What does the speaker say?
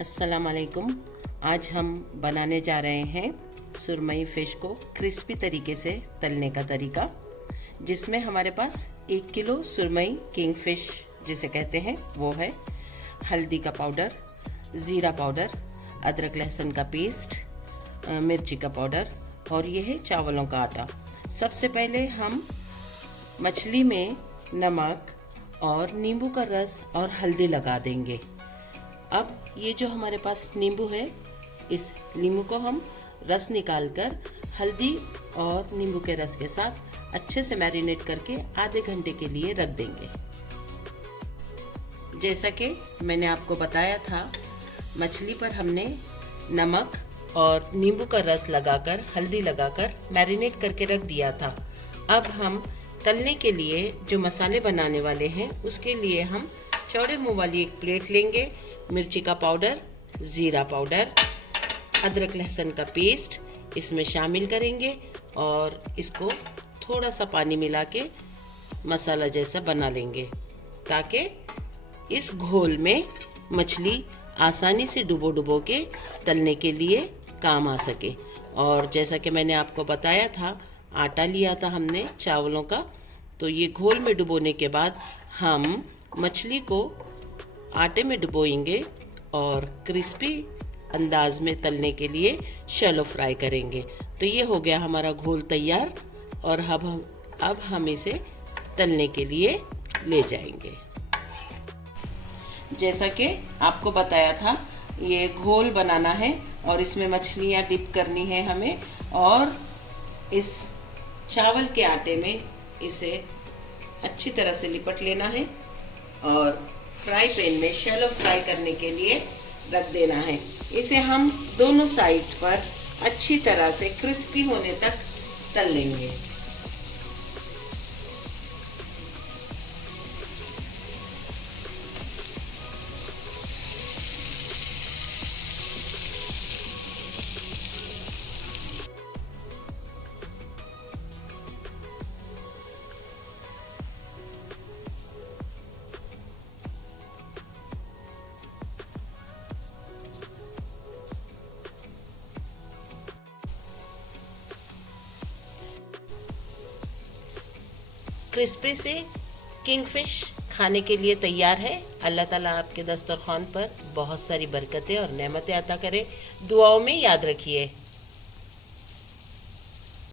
अस्सलाम वालेकुम। आज हम बनाने जा रहे हैं सुरमई फ़िश को क्रिस्पी तरीके से तलने का तरीका, जिसमें हमारे पास 1 किलो सुरमई किंग फिश जिसे कहते हैं वो है, हल्दी का पाउडर, ज़ीरा पाउडर, अदरक लहसुन का पेस्ट, मिर्ची का पाउडर और ये है चावलों का आटा। सबसे पहले हम मछली में नमक और नींबू का रस और हल्दी लगा देंगे। अब ये जो हमारे पास नींबू है, इस नींबू को हम रस निकालकर हल्दी और नींबू के रस के साथ अच्छे से मैरिनेट करके आधे घंटे के लिए रख देंगे। जैसा कि मैंने आपको बताया था, मछली पर हमने नमक और नींबू का रस लगाकर, हल्दी लगाकर मैरिनेट करके रख दिया था। अब हम तलने के लिए जो मसाले बनाने वाले हैं, उसके लिए हम चौड़े मुंह वाली एक प्लेट लेंगे। मिर्ची का पाउडर, ज़ीरा पाउडर, अदरक लहसुन का पेस्ट इसमें शामिल करेंगे और इसको थोड़ा सा पानी मिला के मसाला जैसा बना लेंगे, ताकि इस घोल में मछली आसानी से डुबो के तलने के लिए काम आ सके। और जैसा कि मैंने आपको बताया था, आटा लिया था हमने चावलों का, तो ये घोल में डुबोने के बाद हम मछली को आटे में डुबोएंगे और क्रिस्पी अंदाज में तलने के लिए शैलो फ्राई करेंगे। तो ये हो गया हमारा घोल तैयार और अब हम इसे तलने के लिए ले जाएंगे। जैसा कि आपको बताया था, ये घोल बनाना है और इसमें मछलियाँ डिप करनी है हमें, और इस चावल के आटे में इसे अच्छी तरह से लिपट लेना है और फ्राई पैन में शैलो फ्राई करने के लिए रख देना है। इसे हम दोनों साइड पर अच्छी तरह से क्रिस्पी होने तक तल लेंगे। क्रिस्पी से किंगफिश खाने के लिए तैयार है। अल्लाह ताला आपके दस्तरखान पर बहुत सारी बरकतें और नेमतें अता करे। दुआओं में याद रखिए।